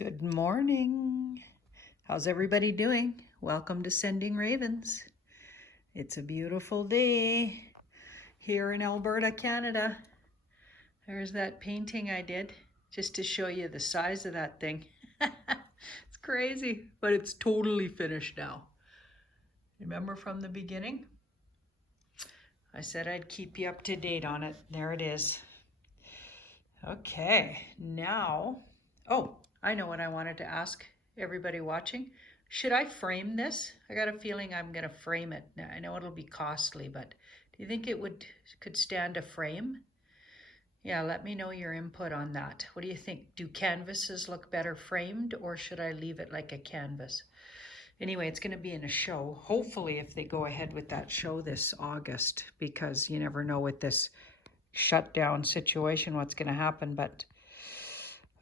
Good morning. How's everybody doing? Welcome to Sending Ravens. It's a beautiful day here in Alberta, Canada. There's that painting I did just to show you the size of that thing. It's crazy, but it's totally finished now. Remember from the beginning? I said I'd keep you up to date on it. There it is. Okay, now, I know what I wanted to ask everybody watching. Should I frame this? I got a feeling I'm going to frame it. Now, I know it'll be costly, but do you think it could stand a frame? Yeah, let me know your input on that. What do you think? Do canvases look better framed, or should I leave it like a canvas? Anyway, it's going to be in a show. Hopefully, if they go ahead with that show this August, because you never know with this shutdown situation what's going to happen. But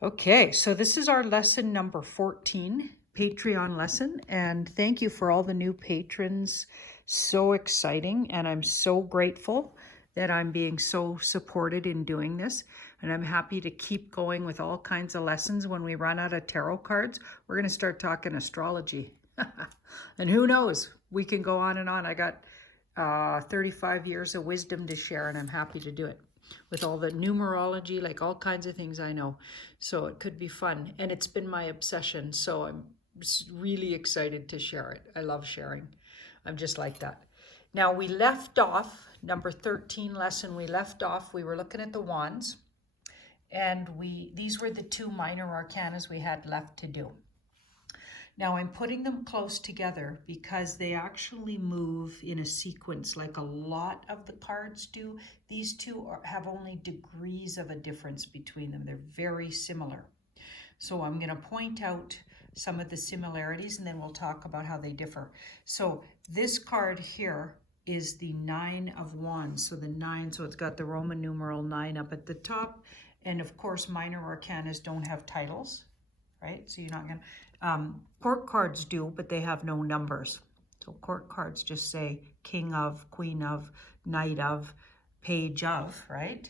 okay, so this is our lesson number 14, Patreon lesson, and thank you for all the new patrons. So exciting, and I'm so grateful that I'm being so supported in doing this, and I'm happy to keep going with all kinds of lessons. When we run out of tarot cards, we're going to start talking astrology. And who knows, we can go on and on. I got 35 years of wisdom to share, and I'm happy to do it with all the numerology, like all kinds of things I know. So it could be fun, and it's been my obsession, so I'm really excited to share it. I love sharing. I'm just like that. Now we left off, number 13 lesson, we were looking at the wands, and these were the two minor arcanas we had left to do. Now I'm putting them close together because they actually move in a sequence like a lot of the cards do. These two have only degrees of a difference between them. They're very similar. So I'm going to point out some of the similarities, and then we'll talk about how they differ. So this card here is the 9 of Wands. So the 9, so it's got the Roman numeral 9 up at the top. And of course, minor arcanas don't have titles, right? So you're not going to... court cards do, but they have no numbers. So court cards just say king of, queen of, knight of, page of, right?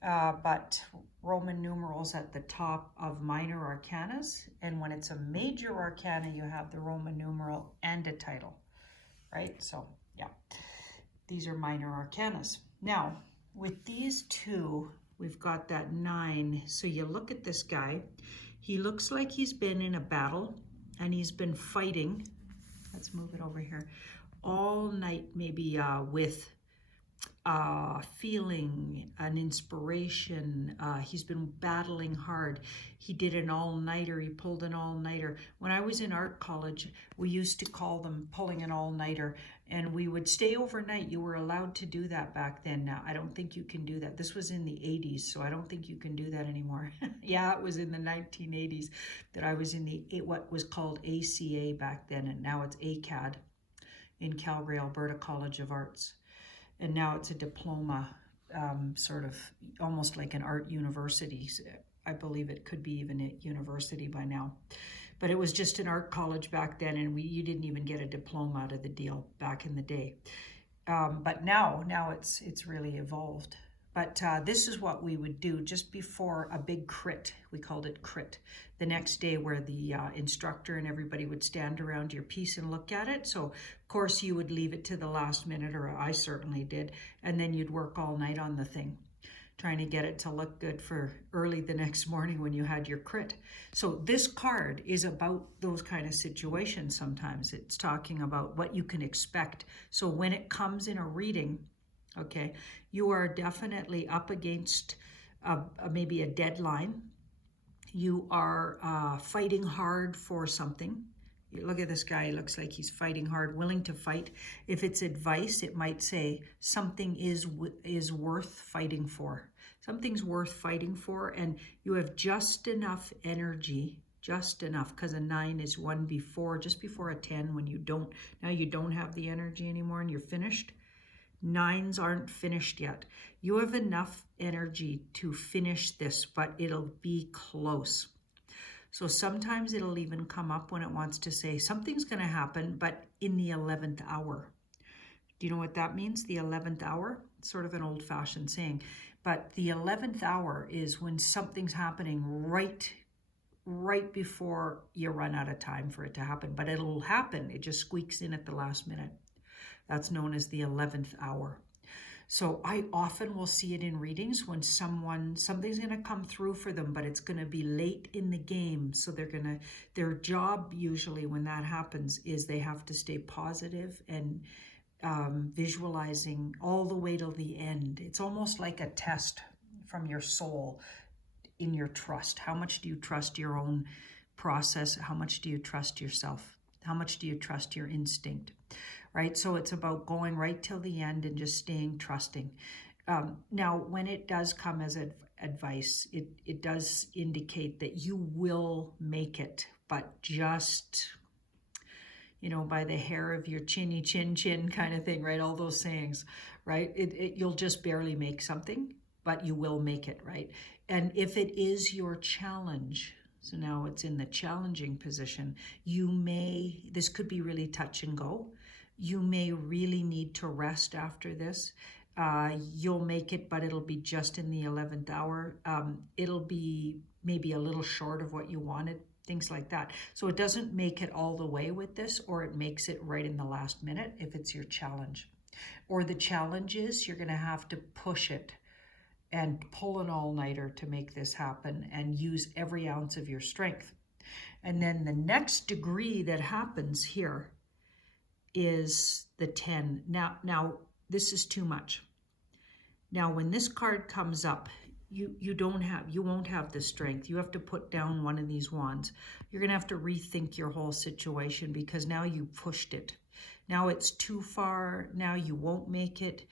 But Roman numerals at the top of minor arcanas. And when it's a major arcana, you have the Roman numeral and a title, right? So yeah, these are minor arcanas. Now, with these two, we've got that 9. So you look at this guy. He looks like he's been in a battle and he's been fighting. Let's move it over here. All night, maybe with feeling an inspiration. He's been battling hard. He did an all-nighter. He pulled an all-nighter. When I was in art college, we used to call them pulling an all-nighter, and we would stay overnight. You were allowed to do that back then. Now, I don't think you can do that. This was in the 80s, so I don't think you can do that anymore. Yeah, it was in the 1980s that I was in what was called ACA back then, and now it's ACAD in Calgary, Alberta College of Arts. And now it's a diploma, sort of almost like an art university. I believe it could be even a university by now. But it was just an art college back then, and you didn't even get a diploma out of the deal back in the day. But now it's really evolved. But this is what we would do just before a big crit. We called it crit. The next day, where the instructor and everybody would stand around your piece and look at it. So, of course, you would leave it to the last minute, or I certainly did. And then you'd work all night on the thing, trying to get it to look good for early the next morning when you had your crit. So this card is about those kind of situations sometimes. It's talking about what you can expect. So when it comes in a reading, okay, you are definitely up against maybe a deadline. You are fighting hard for something. You look at this guy, he looks like he's fighting hard, willing to fight. If it's advice, it might say something is worth fighting for. Something's worth fighting for, and you have just enough energy, just enough, because a 9 is just before a 10, when you don't have the energy anymore and you're finished. 9s aren't finished yet. You have enough energy to finish this, but it'll be close. So sometimes it'll even come up when it wants to say something's going to happen, but in the 11th hour. Do you know what that means? The 11th hour? It's sort of an old-fashioned saying. But the 11th hour is when something's happening right right before you run out of time for it to happen. But it'll happen. It just squeaks in at the last minute. That's known as the 11th hour. So I often will see it in readings when something's going to come through for them, but it's going to be late in the game. So their job usually when that happens is they have to stay positive and visualizing all the way till the end. It's almost like a test from your soul in your trust. How much do you trust your own process? How much do you trust yourself? How much do you trust your instinct? Right? So it's about going right till the end and just staying trusting. Now, when it does come as advice, it does indicate that you will make it, but just, by the hair of your chinny chin kind of thing, right? All those sayings, right? You'll just barely make something, but you will make it, right? And if it is your challenge, so now it's in the challenging position, this could be really touch and go. You may really need to rest after this. You'll make it, but it'll be just in the 11th hour. It'll be maybe a little short of what you wanted, things like that. So it doesn't make it all the way with this, or it makes it right in the last minute if it's your challenge. Or the challenge is you're going to have to push it and pull an all-nighter to make this happen and use every ounce of your strength. And then the next degree that happens here is the 10. Now this is too much. Now when this card comes up, you won't have the strength. You have to put down one of these wands. You're going to have to rethink your whole situation because now you pushed it. Now it's too far. Now you won't make it.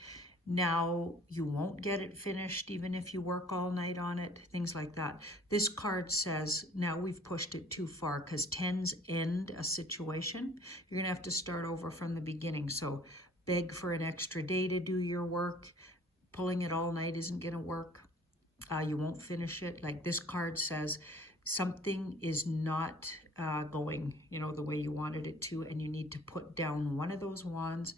Now you won't get it finished even if you work all night on it, things like that. This card says, now we've pushed it too far because 10s end a situation. You're going to have to start over from the beginning. So beg for an extra day to do your work. Pulling it all night isn't going to work. You won't finish it. Like this card says, something is not going, the way you wanted it to, and you need to put down one of those wands.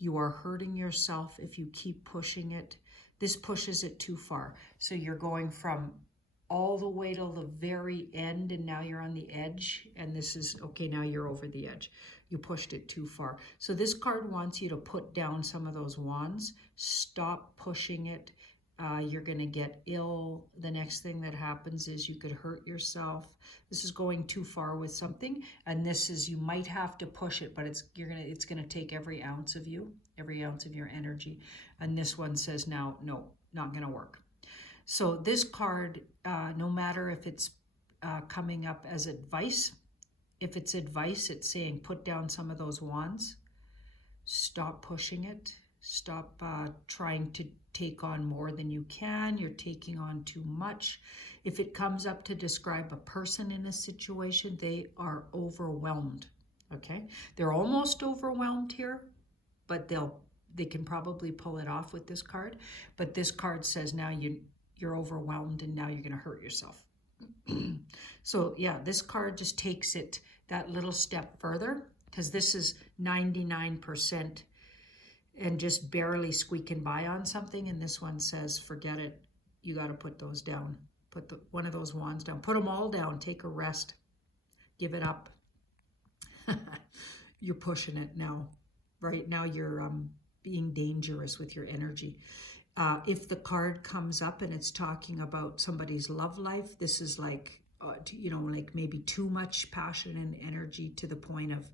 You are hurting yourself if you keep pushing it. This pushes it too far. So you're going from all the way till the very end, and now you're on the edge, and this is, okay, now you're over the edge. You pushed it too far. So this card wants you to put down some of those wands. Stop pushing it. You're going to get ill. The next thing that happens is you could hurt yourself. This is going too far with something, and this is, you might have to push it, but it's going to take every ounce of you, every ounce of your energy. And this one says now, no, not going to work. So this card, no matter if it's coming up as advice, if it's advice, it's saying put down some of those wands, stop pushing it, stop trying to take on more than you can. You're taking on too much. If it comes up to describe a person in a situation, they are overwhelmed. Okay, they're almost overwhelmed here, but they can probably pull it off with this card. But this card says now you're overwhelmed and now you're going to hurt yourself. So yeah, this card just takes it that little step further, because this is 99% and just barely squeaking by on something, and this one says forget it. You got to put those down. Put one of those wands down. Put them all down. Take a rest. Give it up. You're pushing it now. Right now you're being dangerous with your energy. If the card comes up and it's talking about somebody's love life, this is like, like maybe too much passion and energy to the point of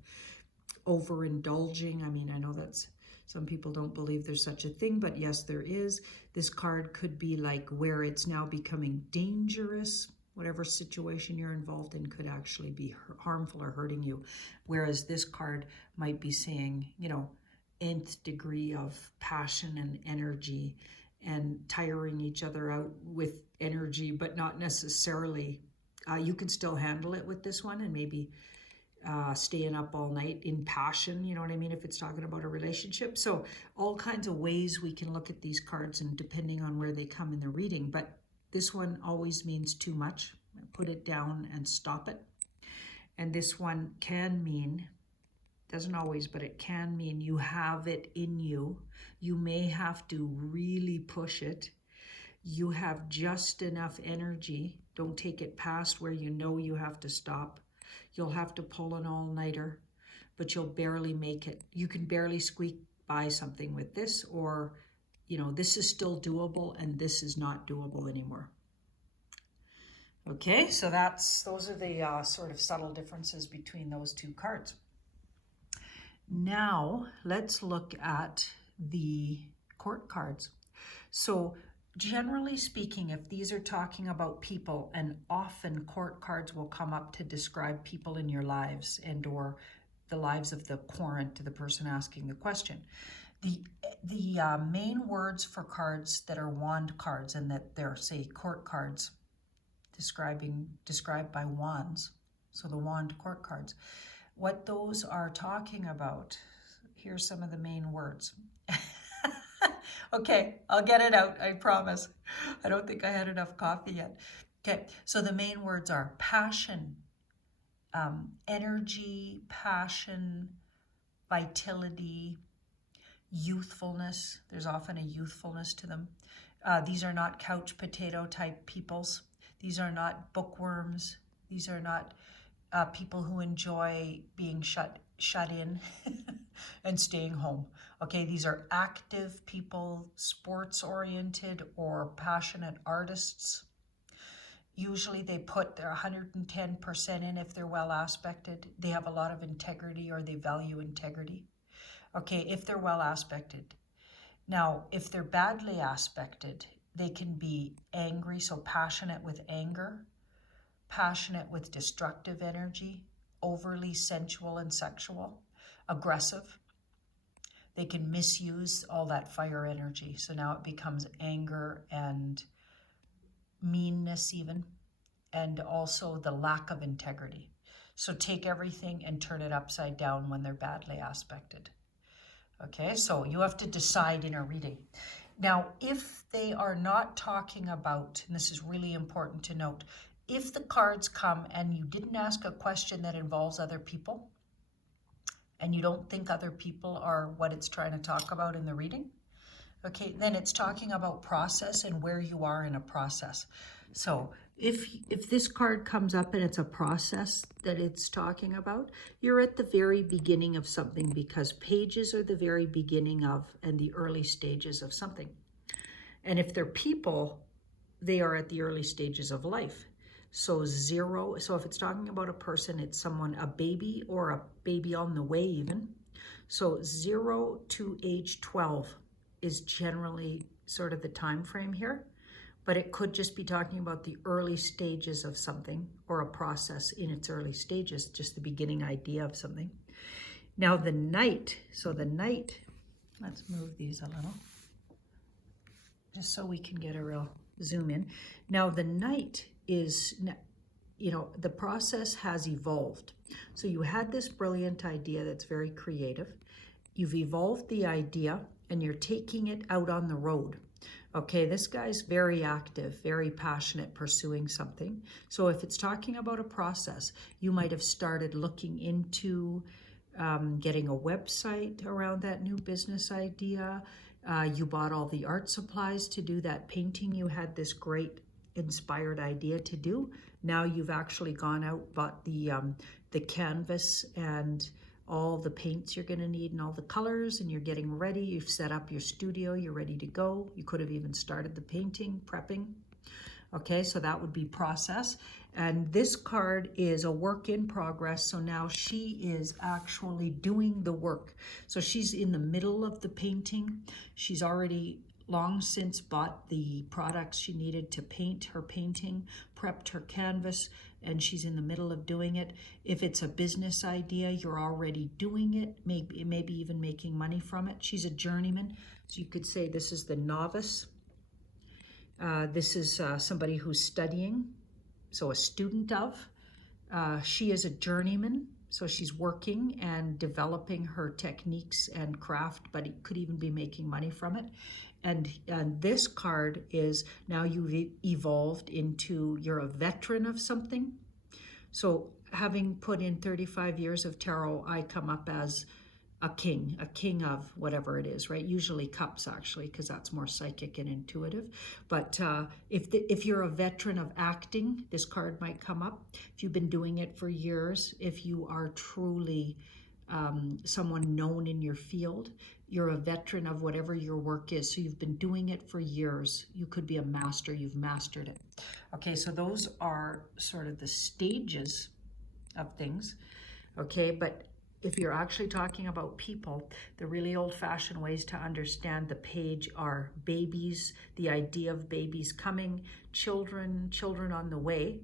overindulging. I mean, I know that's, some people don't believe there's such a thing, but yes, there is. This card could be like where it's now becoming dangerous. Whatever situation you're involved in could actually be harmful or hurting you. Whereas this card might be saying, nth degree of passion and energy and tiring each other out with energy, but not necessarily. You can still handle it with this one and maybe staying up all night in passion, you know what I mean, if it's talking about a relationship. So all kinds of ways we can look at these cards, and depending on where they come in the reading. But this one always means too much. Put it down and stop it. And this one can mean, doesn't always, but it can mean you have it in you. You may have to really push it. You have just enough energy Don't take it past where you know you have to stop. You'll have to pull an all-nighter, but you'll barely make it. You can barely squeak by something with this, or, you know, this is still doable and this is not doable anymore. Okay, so those are the sort of subtle differences between those two cards. Now, let's look at the court cards. So, generally speaking, if these are talking about people, and often court cards will come up to describe people in your lives and or the lives of the querent, the person asking the question. The main words for cards that are wand cards and that they're, say, court cards, described by wands, so the wand court cards, what those are talking about, here's some of the main words. Okay, I'll get it out, I promise. I don't think I had enough coffee yet. Okay, so the main words are passion, energy, passion, vitality, youthfulness. There's often a youthfulness to them. These are not couch potato type peoples. These are not bookworms. These are not people who enjoy being shut in and staying home. Okay, these are active people, sports-oriented or passionate artists. Usually they put their 110% in if they're well aspected. They have a lot of integrity, or they value integrity. Okay, if they're well aspected. Now, if they're badly aspected, they can be angry, so passionate with anger, passionate with destructive energy, overly sensual and sexual, aggressive. They can misuse all that fire energy. So now it becomes anger and meanness even, and also the lack of integrity. So take everything and turn it upside down when they're badly aspected. Okay, so you have to decide in a reading. Now, if they are not talking about, and this is really important to note, if the cards come and you didn't ask a question that involves other people, and you don't think other people are what it's trying to talk about in the reading, okay, then it's talking about process and where you are in a process. So if this card comes up and it's a process that it's talking about, you're at the very beginning of something, because pages are the very beginning of and the early stages of something. And if they're people, they are at the early stages of life. So so if it's talking about a person, it's someone, a baby or a baby on the way even. So 0 to age 12 is generally sort of the time frame here, but it could just be talking about the early stages of something, or a process in its early stages, just the beginning idea of something. Now the Knight, so the Knight, let's move these a little, just so we can get a real zoom in. Now the Knight is, you know, the process has evolved. So you had this brilliant idea that's very creative. You've evolved the idea and you're taking it out on the road. Okay, this guy's very active, very passionate, pursuing something. So if it's talking about a process, you might have started looking into getting a website around that new business idea. You bought all the art supplies to do that painting. You had this great inspired idea to do. Now you've actually gone out, bought the canvas and all the paints you're going to need and all the colors, and you're getting ready. You've set up your studio, you're ready to go. You could have even started the painting, prepping. Okay, so that would be process. And this card is a work in progress. So now she is actually doing the work. So she's in the middle of the painting. She's already long since bought the products she needed to paint her painting, prepped her canvas, and she's in the middle of doing it. If it's a business idea, you're already doing it, maybe even making money from it. She's a journeyman, so you could say this is the novice. This is somebody who's studying, so a student of. She is a journeyman, so she's working and developing her techniques and craft, but it could even be making money from it. And this card is, now you've evolved into, you're a veteran of something. So having put in 35 years of tarot, I come up as a king of whatever it is, right? Usually cups, actually, because that's more psychic and intuitive. But if you're a veteran of acting, this card might come up. If you've been doing it for years, if you are truly someone known in your field, you're a veteran of whatever your work is, so you've been doing it for years. You could be a master, you've mastered it. Okay, so those are sort of the stages of things. Okay, but if you're actually talking about people, the really old-fashioned ways to understand the page are babies, the idea of babies coming, children on the way,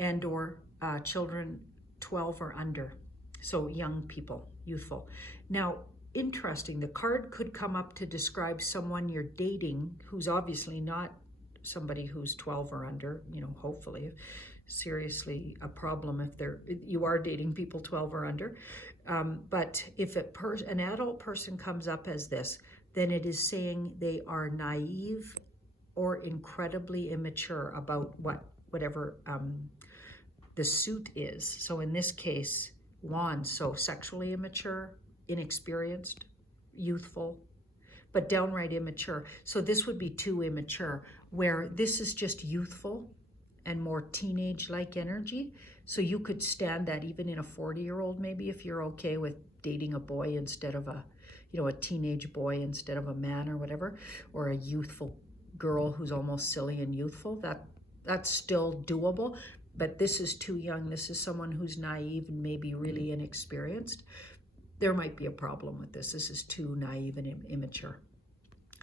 and or children 12 or under. So young people, youthful. Now, interesting, the card could come up to describe someone you're dating who's obviously not somebody who's 12 or under, hopefully. Seriously a problem if you are dating people 12 or under. But if an adult person comes up as this, then it is saying they are naive or incredibly immature about whatever the suit is. So in this case, wands, so sexually immature, inexperienced, youthful, but downright immature. So this would be too immature, where this is just youthful and more teenage-like energy. So you could stand that even in a 40-year-old, maybe, if you're okay with dating a boy instead of a teenage boy instead of a man or whatever, or a youthful girl who's almost silly and youthful. That's still doable, but this is too young. This is someone who's naive and maybe really inexperienced. There might be a problem with this. This is too naive and immature.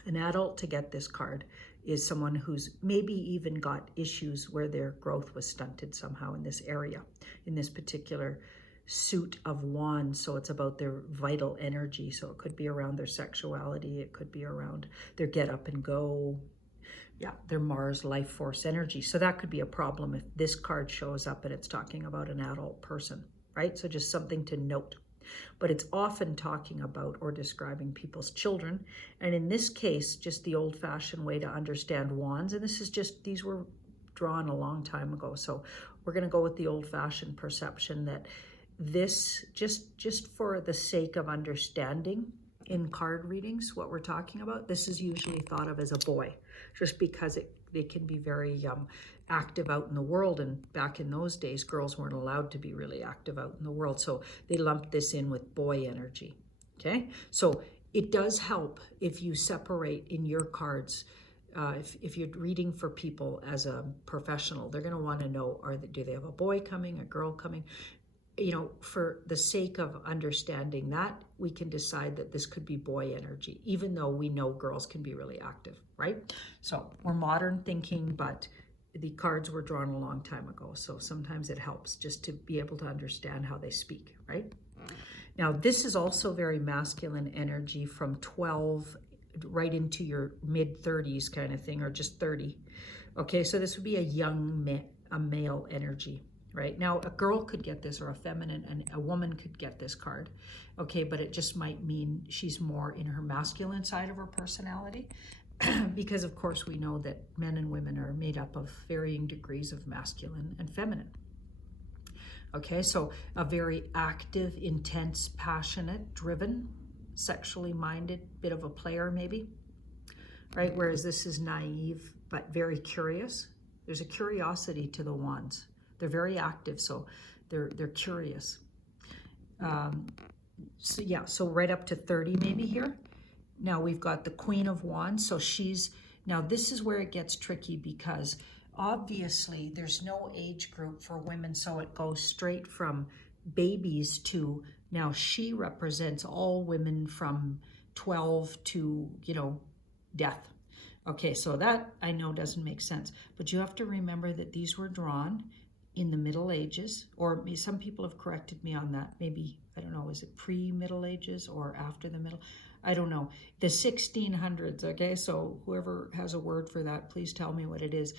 An adult to get this card is someone who's maybe even got issues where their growth was stunted somehow in this area, in this particular suit of wands. So it's about their vital energy. So it could be around their sexuality. It could be around their get up and go. Yeah, their Mars life force energy. So that could be a problem if this card shows up and it's talking about an adult person, right? So just something to note. But it's often talking about or describing people's children. And in this case, just the old-fashioned way to understand wands, and these were drawn a long time ago. So we're going to go with the old-fashioned perception that this, just for the sake of understanding in card readings, what we're talking about, this is usually thought of as a boy, just because they can be very active out in the world. And back in those days, girls weren't allowed to be really active out in the world. So they lumped this in with boy energy. Okay, so it does help if you separate in your cards. If you're reading for people as a professional, they're going to want to know, do they have a boy coming, a girl coming? For the sake of understanding that, we can decide that this could be boy energy, even though we know girls can be really active, right? So we're modern thinking, but the cards were drawn a long time ago. So sometimes it helps just to be able to understand how they speak, right? Now, this is also very masculine energy from 12 right into your mid-30s kind of thing, or just 30. Okay, so this would be a male energy. Right? Now, a girl could get this, or a feminine, and a woman could get this card. Okay, but it just might mean she's more in her masculine side of her personality, because of course we know that men and women are made up of varying degrees of masculine and feminine. Okay, so a very active, intense, passionate, driven, sexually minded, bit of a player maybe, right? Whereas this is naive, but very curious. There's a curiosity to the wands. They're very active, so they're curious. So right up to 30 maybe here. Now we've got the Queen of Wands. So now this is where it gets tricky, because obviously there's no age group for women. So it goes straight from babies to, now she represents all women from 12 to, death. Okay, so that I know doesn't make sense, but you have to remember that these were drawn in the Middle Ages, or some people have corrected me on that. Maybe, I don't know, is it pre-Middle Ages or after the Middle? I don't know. The 1600s, okay? So whoever has a word for that, please tell me what it is.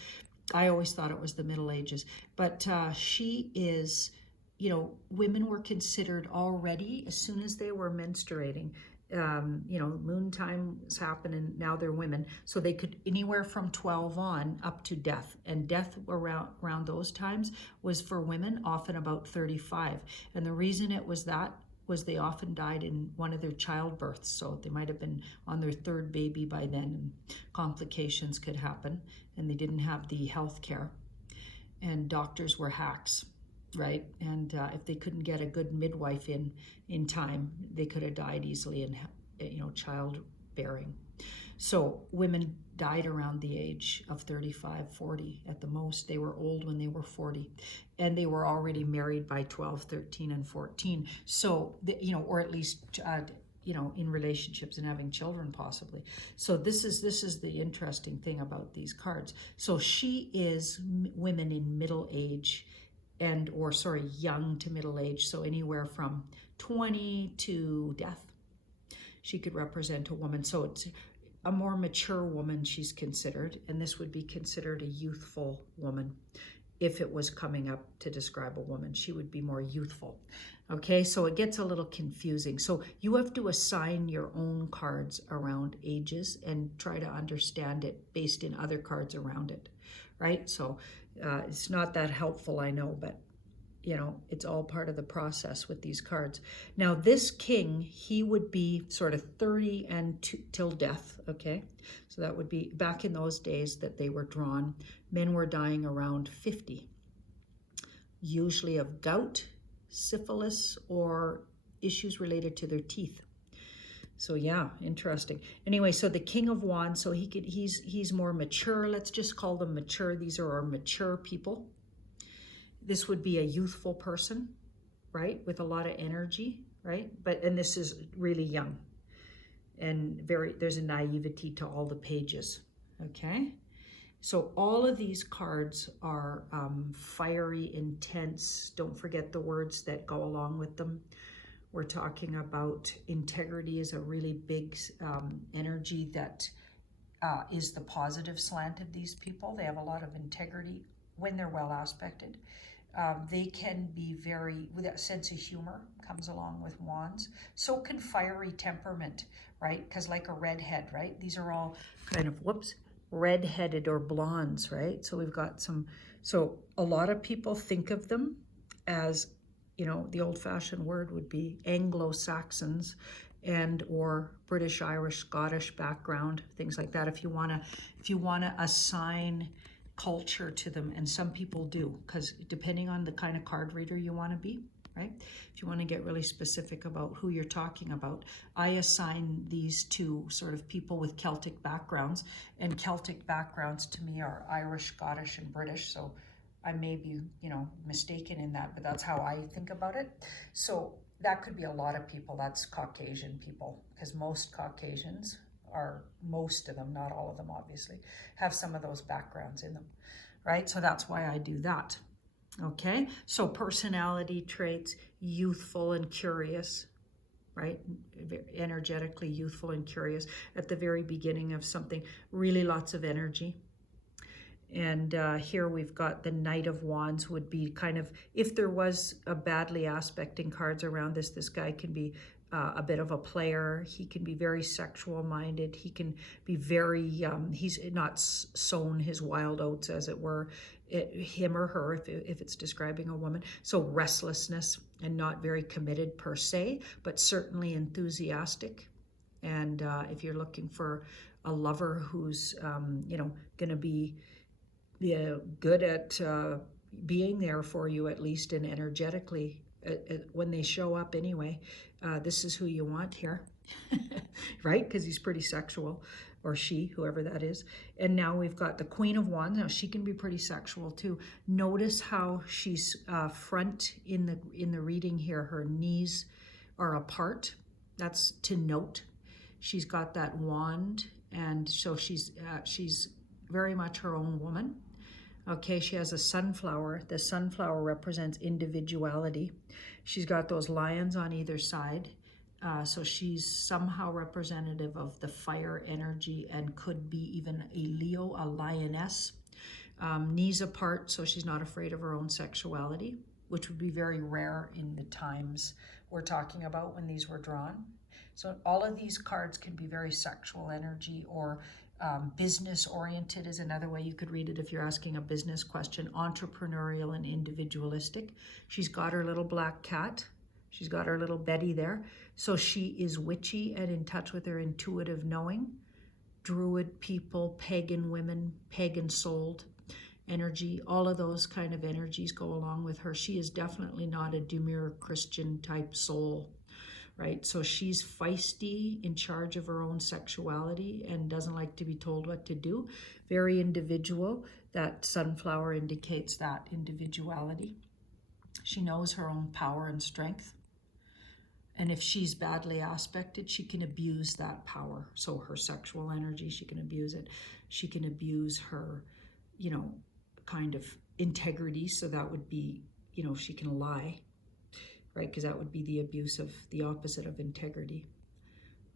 I always thought it was the Middle Ages. But she is, women were considered already, as soon as they were menstruating, moon times happen and now they're women. So they could anywhere from 12 on up to death. And death around those times was for women often about 35. And the reason it was that was they often died in one of their childbirths. So they might have been on their third baby by then, and complications could happen, and they didn't have the health care. And doctors were hacks, right? And if they couldn't get a good midwife in time, they could have died easily in, childbearing. So women died around the age of 35, 40 at the most. They were old when they were 40, and they were already married by 12, 13, and 14. So, or at least, in relationships and having children possibly. So this is the interesting thing about these cards. So she is women in middle age young to middle age. So anywhere from 20 to death. She could represent a woman. So it's a more mature woman she's considered, and this would be considered a youthful woman. If it was coming up to describe a woman, she would be more youthful. Okay, so it gets a little confusing. So you have to assign your own cards around ages and try to understand it based in other cards around it, right? So it's not that helpful, I know, but it's all part of the process with these cards. Now, this king, he would be sort of 30 and till death, okay? So that would be back in those days that they were drawn. Men were dying around 50, usually of gout, syphilis, or issues related to their teeth. So yeah, interesting. Anyway, so the King of Wands, so he's more mature. Let's just call them mature. These are our mature people. This would be a youthful person, right? With a lot of energy, right? And this is really young, and there's a naivety to all the pages, okay? So all of these cards are fiery, intense. Don't forget the words that go along with them. We're talking about integrity is a really big energy that is the positive slant of these people. They have a lot of integrity when they're well aspected. They can be with that sense of humor comes along with wands. So can fiery temperament, right? Because like a redhead, right? These are all kind of, red-headed or blondes, right? So we've got so a lot of people think of them as, the old-fashioned word would be Anglo-Saxons and or British, Irish, Scottish background, things like that. If you want to assign culture to them, and some people do, because depending on the kind of card reader you want to be, right? If you want to get really specific about who you're talking about, I assign these to sort of people with Celtic backgrounds, and Celtic backgrounds to me are Irish, Scottish, and British. So I may be, mistaken in that, but that's how I think about it. So that could be a lot of people. That's Caucasian people, because most Caucasians most of them, not all of them obviously, have some of those backgrounds in them, right? So that's why I do that. Okay, so personality traits, youthful and curious, right? Energetically youthful and curious at the very beginning of something, really lots of energy. And here we've got the Knight of Wands would be kind of, if there was a badly aspecting cards around this guy can be a bit of a player. He can be very sexual minded. He can be very, he's not sown his wild oats, as it were, him or her, if it's describing a woman. So restlessness, and not very committed per se, but certainly enthusiastic. And if you're looking for a lover who's, going to be good at being there for you, at least, and energetically, when they show up anyway, this is who you want here, right? Because he's pretty sexual, or she, whoever that is. And now we've got the Queen of Wands. Now she can be pretty sexual too. Notice how she's front in the reading here. Her knees are apart. That's to note. She's got that wand, and so she's very much her own woman. Okay, she has a sunflower. The sunflower represents individuality. She's got those lions on either side. So she's somehow representative of the fire energy, and could be even a Leo, a lioness. Knees apart, so she's not afraid of her own sexuality, which would be very rare in the times we're talking about when these were drawn. So all of these cards can be very sexual energy, or business oriented is another way you could read it if you're asking a business question. Entrepreneurial and individualistic. She's got her little black cat, She's got her little Betty there. So she is witchy and in touch with her intuitive knowing. Druid people, pagan women, pagan souled energy, all of those kind of energies go along with her. She is definitely not a demure Christian type soul, right? So she's feisty, in charge of her own sexuality, and doesn't like to be told what to do. Very individual. That sunflower indicates that individuality. She knows her own power and strength. And if she's badly aspected, she can abuse that power. So her sexual energy, she can abuse it. She can abuse her, kind of integrity. So that would be, she can lie, right? Because that would be the opposite of integrity,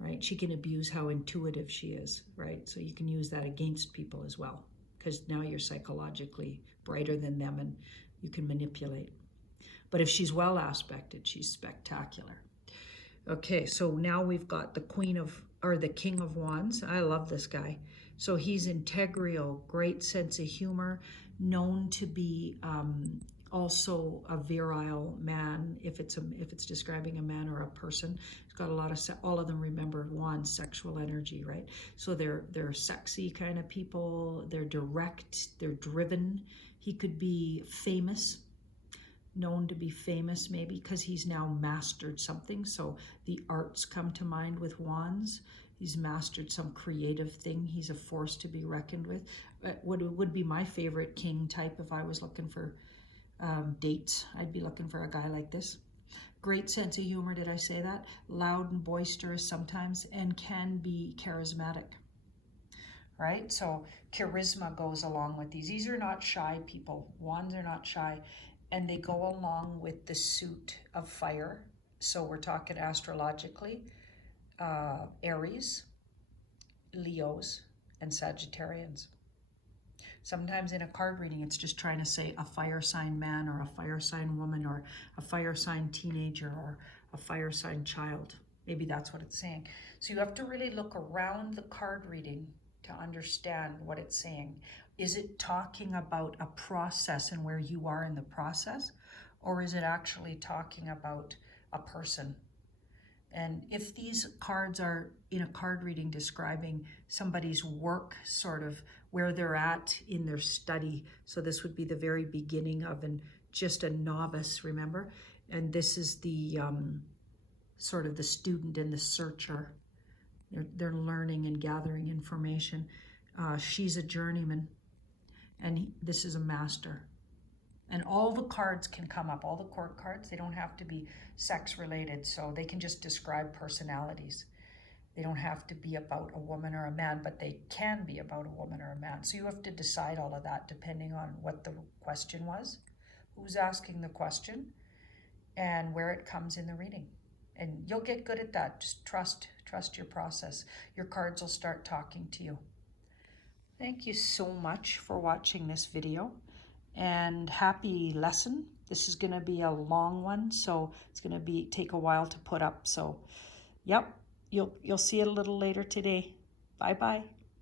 right? She can abuse how intuitive she is, right? So you can use that against people as well, because now you're psychologically brighter than them and you can manipulate. But if she's well aspected, she's spectacular. Okay, so now we've got the King of Wands. I love this guy. So he's integral, great sense of humor, known to be also a virile man, if it's describing a man or a person. He's got a lot of all of them, remember, wands, sexual energy, right? So they're sexy kind of people. They're direct. They're driven. He could be famous. Known to be famous, maybe because he's now mastered something. So the arts come to mind with wands. He's mastered some creative thing. He's a force to be reckoned with. What would be my favorite king type if I was looking for dates? I'd be looking for a guy like this. Great sense of humor, did I say that? Loud and boisterous sometimes, and can be charismatic. Right? So charisma goes along with these. These are not shy people. Wands are not shy. And they go along with the suit of fire. So we're talking astrologically, Aries, Leos, and Sagittarians. Sometimes in a card reading, it's just trying to say a fire sign man or a fire sign woman or a fire sign teenager or a fire sign child. Maybe that's what it's saying. So you have to really look around the card reading to understand what it's saying. Is it talking about a process and where you are in the process? Or is it actually talking about a person? And if these cards are in a card reading describing somebody's work, sort of where they're at in their study, so this would be the very beginning of just a novice, remember? And this is the sort of the student and the searcher. They're learning and gathering information. She's a journeyman, and this is a master. And all the cards can come up, all the court cards. They don't have to be sex related, so they can just describe personalities. They don't have to be about a woman or a man, but they can be about a woman or a man. So you have to decide all of that depending on what the question was, who's asking the question, and where it comes in the reading. And you'll get good at that. Just trust your process. Your cards will start talking to you. Thank you so much for watching this video, and happy lesson. This is going to be a long one, so it's going to take a while to put up. So, yep, you'll see it a little later today. Bye-bye.